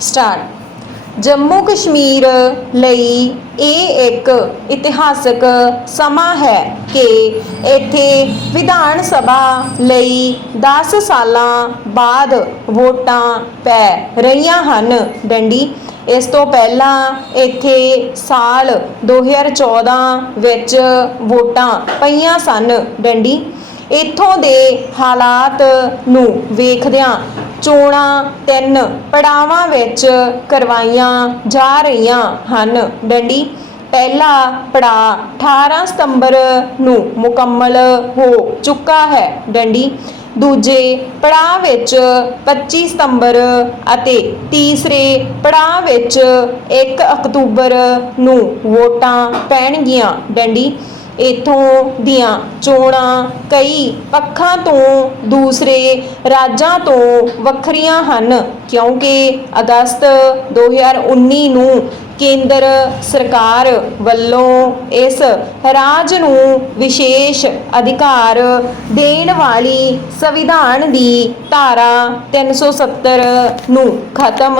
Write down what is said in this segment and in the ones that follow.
Start. Jammu Kashmir ਲਈ ਇਹ ਇੱਕ ਇਤਿਹਾਸਕ ਸਮਾਂ ਹੈ ਕਿ ਇੱਥੇ ਵਿਧਾਨ ਸਭਾ ਲਈ 10 ਸਾਲਾਂ ਬਾਅਦ ਵੋਟਾਂ ਪੈ ਰਹੀਆਂ ਹਨ। ਡੰਡੀ, ਇਸ ਤੋਂ ਪਹਿਲਾਂ ਇੱਥੇ ਸਾਲ 2014 ਵਿੱਚ ਵੋਟਾਂ ਪਈਆਂ ਸਨ। ਡੰਡੀ ਇੱਥੋਂ ਦੇ ਹਾਲਾਤ ਨੂੰ ਵੇਖਦਿਆਂ ਚੋਣਾਂ ਤਿੰਨ ਪੜਾਵਾਂ ਵਿੱਚ ਕਰਵਾਈਆਂ ਜਾ ਰਹੀਆਂ ਹਨ। ਡੰਡੀ, ਪਹਿਲਾ ਪੜਾ 18 ਸਤੰਬਰ ਨੂੰ ਮੁਕੰਮਲ ਹੋ ਚੁੱਕਾ ਹੈ। ਡੰਡੀ, ਦੂਜੇ ਪੜਾਅ ਵਿੱਚ 25 ਸਤੰਬਰ ਅਤੇ ਤੀਸਰੇ ਪੜਾਅ ਵਿੱਚ 1 ਅਕਤੂਬਰ ਨੂੰ ਵੋਟਾਂ ਪੈਣਗੀਆਂ। ਡੰਡੀ ਇਥੋਂ ਦੀਆਂ ਚੋਣਾਂ ਕਈ ਪੱਖਾਂ ਤੋਂ ਦੂਸਰੇ ਰਾਜਾਂ ਤੋਂ ਵੱਖਰੀਆਂ ਹਨ, ਕਿਉਂਕਿ ਅਗਸਤ 2019 ਨੂੰ ਕੇਂਦਰ ਸਰਕਾਰ ਵੱਲੋਂ ਇਸ ਰਾਜ ਨੂੰ ਵਿਸ਼ੇਸ਼ ਅਧਿਕਾਰ ਦੇਣ ਵਾਲੀ ਸੰਵਿਧਾਨ ਦੀ ਧਾਰਾ 370 ਨੂੰ ਖਤਮ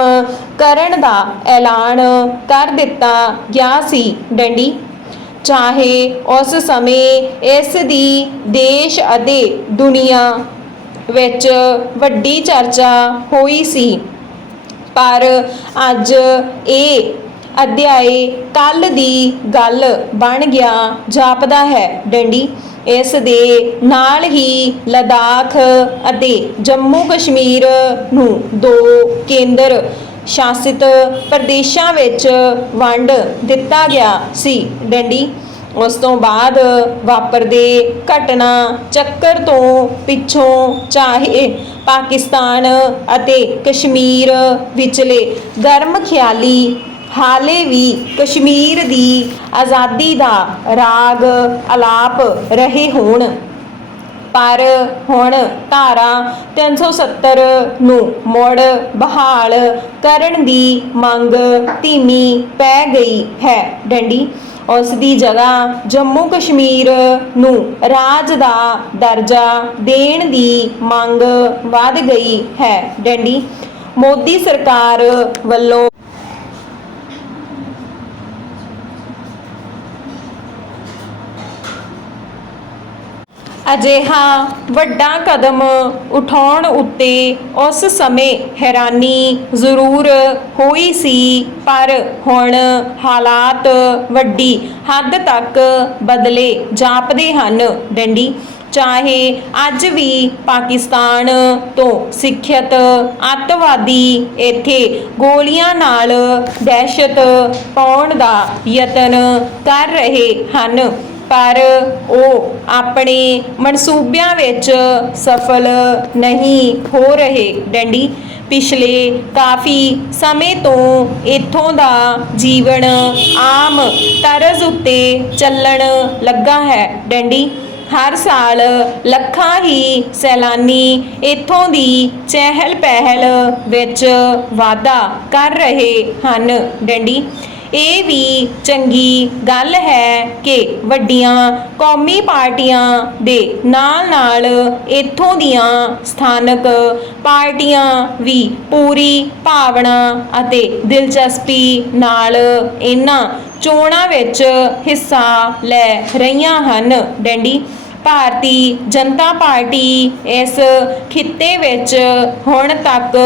ਕਰਨ ਦਾ ਐਲਾਨ ਕਰ ਦਿੱਤਾ ਗਿਆ ਸੀ। ਡੰਡੀ? ਚਾਹੇ ਉਸ ਸਮੇਂ ਇਸ ਦੀ ਦੇਸ਼ ਅਤੇ ਦੁਨੀਆ ਵਿੱਚ ਵੱਡੀ ਚਰਚਾ ਹੋਈ ਸੀ। ਪਰ ਅੱਜ ਇਹ ਅਧਿਆਏ ਕੱਲ ਦੀ ਗੱਲ ਬਣ ਗਿਆ, ਜਾਪਦਾ ਹੈ ਡੰਡੀ। ਇਸ ਦੇ ਨਾਲ ਹੀ ਲਦਾਖ ਅਤੇ ਜੰਮੂ ਕਸ਼ਮੀਰ ਨੂੰ ਦੋ ਕੇਂਦਰ ਸ਼ਾਸਿਤ ਪ੍ਰਦੇਸ਼ਾਂ ਵਿੱਚ ਵੰਡ ਦਿੱਤਾ ਗਿਆ ਸੀ। ਡੰਡੀ, ਉਸ ਤੋਂ ਬਾਅਦ ਵਾਪਰਦੇ ਘਟਨਾ ਚੱਕਰ ਤੋਂ ਪਿੱਛੋਂ ਚਾਹੇ ਪਾਕਿਸਤਾਨ ਅਤੇ ਕਸ਼ਮੀਰ ਵਿਚਲੇ ਗਰਮ ਖਿਆਲੀ ਹਾਲੇ ਵੀ ਕਸ਼ਮੀਰ ਦੀ ਆਜ਼ਾਦੀ ਦਾ ਰਾਗ ਅਲਾਪ ਰਹੇ ਹੋਣ। ਪਰ ਹੁਣ ਧਾਰਾ 370 ਨੂੰ ਮੁੜ ਬਹਾਲ ਕਰਨ ਦੀ ਮੰਗ ਧੀਮੀ ਪੈ ਗਈ ਹੈ ਡੰਡੀ। ਉਸ ਦੀ ਜਗ੍ਹਾ ਜੰਮੂ ਕਸ਼ਮੀਰ ਨੂੰ ਰਾਜ ਦਾ ਦਰਜਾ ਦੇਣ ਦੀ ਮੰਗ ਵਧ ਗਈ ਹੈ ਡੰਡੀ। ਮੋਦੀ ਸਰਕਾਰ ਵੱਲੋਂ ਅਜਿਹਾ ਵੱਡਾ ਕਦਮ ਉਠਾਉਣ ਉੱਤੇ ਉਸ ਸਮੇਂ ਹੈਰਾਨੀ ਜ਼ਰੂਰ ਹੋਈ ਸੀ, ਪਰ ਹੁਣ ਹਾਲਾਤ ਵੱਡੀ ਹੱਦ ਤੱਕ ਬਦਲੇ ਜਾਪਦੇ ਹਨ। ਡੰਡੀ, ਚਾਹੇ ਅੱਜ ਵੀ ਪਾਕਿਸਤਾਨ ਤੋਂ ਸਿੱਖਿਅਤ ਅੱਤਵਾਦੀ ਇੱਥੇ ਗੋਲੀਆਂ ਨਾਲ ਦਹਿਸ਼ਤ ਪਾਉਣ ਦਾ ਯਤਨ ਕਰ ਰਹੇ ਹਨ ਪਰ ਉਹ ਆਪਣੇ ਮਨਸੂਬਿਆਂ ਵਿੱਚ ਸਫਲ ਨਹੀਂ ਹੋ ਰਹੇ। ਡੰਡੀ, ਪਿਛਲੇ ਕਾਫੀ ਸਮੇਂ ਤੋਂ ਇੱਥੋਂ ਦਾ ਜੀਵਨ ਆਮ ਤਰਜ਼ ਉੱਤੇ ਚੱਲਣ ਲੱਗਾ ਹੈ। ਡੰਡੀ, ਹਰ ਸਾਲ ਲੱਖਾਂ ਹੀ ਸੈਲਾਨੀ ਇੱਥੋਂ ਦੀ ਚਹਿਲ ਪਹਿਲ ਵਿੱਚ ਵਾਧਾ ਕਰ ਰਹੇ ਹਨ। ਡੰਡੀ ਇਹ ਵੀ ਚੰਗੀ ਗੱਲ ਹੈ ਕਿ ਵੱਡੀਆਂ ਕੌਮੀ ਪਾਰਟੀਆਂ ਦੇ ਨਾਲ-ਨਾਲ ਇੱਥੋਂ ਦੀਆਂ ਸਥਾਨਕ ਪਾਰਟੀਆਂ ਵੀ ਪੂਰੀ ਭਾਵਨਾ ਅਤੇ ਦਿਲਚਸਪੀ ਨਾਲ ਇਹਨਾਂ ਚੋਣਾਂ ਵਿੱਚ ਹਿੱਸਾ ਲੈ ਰਹੀਆਂ ਹਨ। ਡੈਂਡੀ? ਭਾਰਤੀ ਜਨਤਾ ਪਾਰਟੀ ਇਸ ਖਿੱਤੇ ਵਿੱਚ ਹੁਣ ਤੱਕ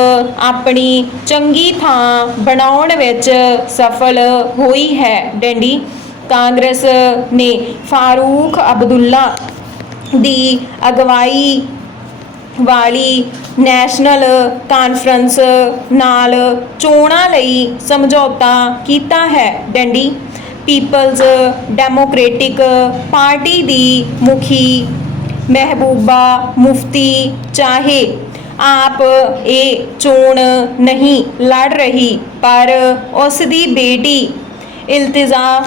ਆਪਣੀ ਚੰਗੀ ਥਾਂ ਬਣਾਉਣ ਵਿੱਚ ਸਫਲ ਹੋਈ ਹੈ। ਡੈਂਡੀ, ਕਾਂਗਰਸ ਨੇ ਫਾਰੂਖ ਅਬਦੁੱਲਾ ਦੀ ਅਗਵਾਈ ਵਾਲੀ ਨੈਸ਼ਨਲ ਕਾਨਫਰੰਸ ਨਾਲ ਚੋਣਾਂ ਲਈ ਸਮਝੌਤਾ ਕੀਤਾ ਹੈ। ਡੈਂਡੀ ਪੀਪਲਜ਼ ਡੈਮੋਕ੍ਰੈਟਿਕ ਪਾਰਟੀ ਦੀ ਮੁਖੀ ਮਹਿਬੂਬਾ ਮੁਫਤੀ, ਚਾਹੇ ਆਪ ਇਹ ਚੋਣ ਨਹੀਂ ਲੜ ਰਹੀ, ਪਰ ਉਸ ਦੀ ਬੇਟੀ ਇਲਤਜ਼ਾ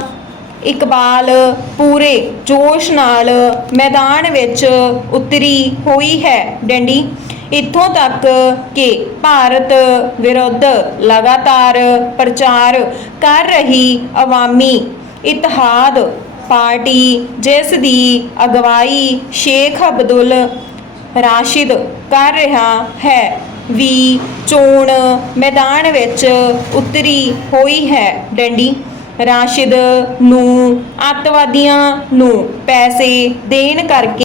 ਇਕਬਾਲ ਪੂਰੇ ਜੋਸ਼ ਨਾਲ ਮੈਦਾਨ ਵਿੱਚ ਉਤਰੀ ਹੋਈ ਹੈ। ਡੰਡੀ ਇੱਥੋਂ ਤੱਕ ਕਿ ਭਾਰਤ ਵਿਰੁੱਧ ਲਗਾਤਾਰ ਪ੍ਰਚਾਰ ਕਰ ਰਹੀ ਅਵਾਮੀ ਇਤਿਹਾਦ ਪਾਰਟੀ, ਜਿਸ ਦੀ ਅਗਵਾਈ ਸ਼ੇਖ ਅਬਦੁੱਲ ਰਾਸ਼ਿਦ ਕਰ ਰਿਹਾ ਹੈ, ਵੀ ਚੋਣ ਮੈਦਾਨ ਵਿੱਚ ਉਤਰੀ ਹੋਈ ਹੈ। ਡੰਡੀ, ਰਾਸ਼ਿਦ ਨੂੰ ਅੱਤਵਾਦੀਆਂ ਨੂੰ ਪੈਸੇ ਦੇਣ ਕਰਕੇ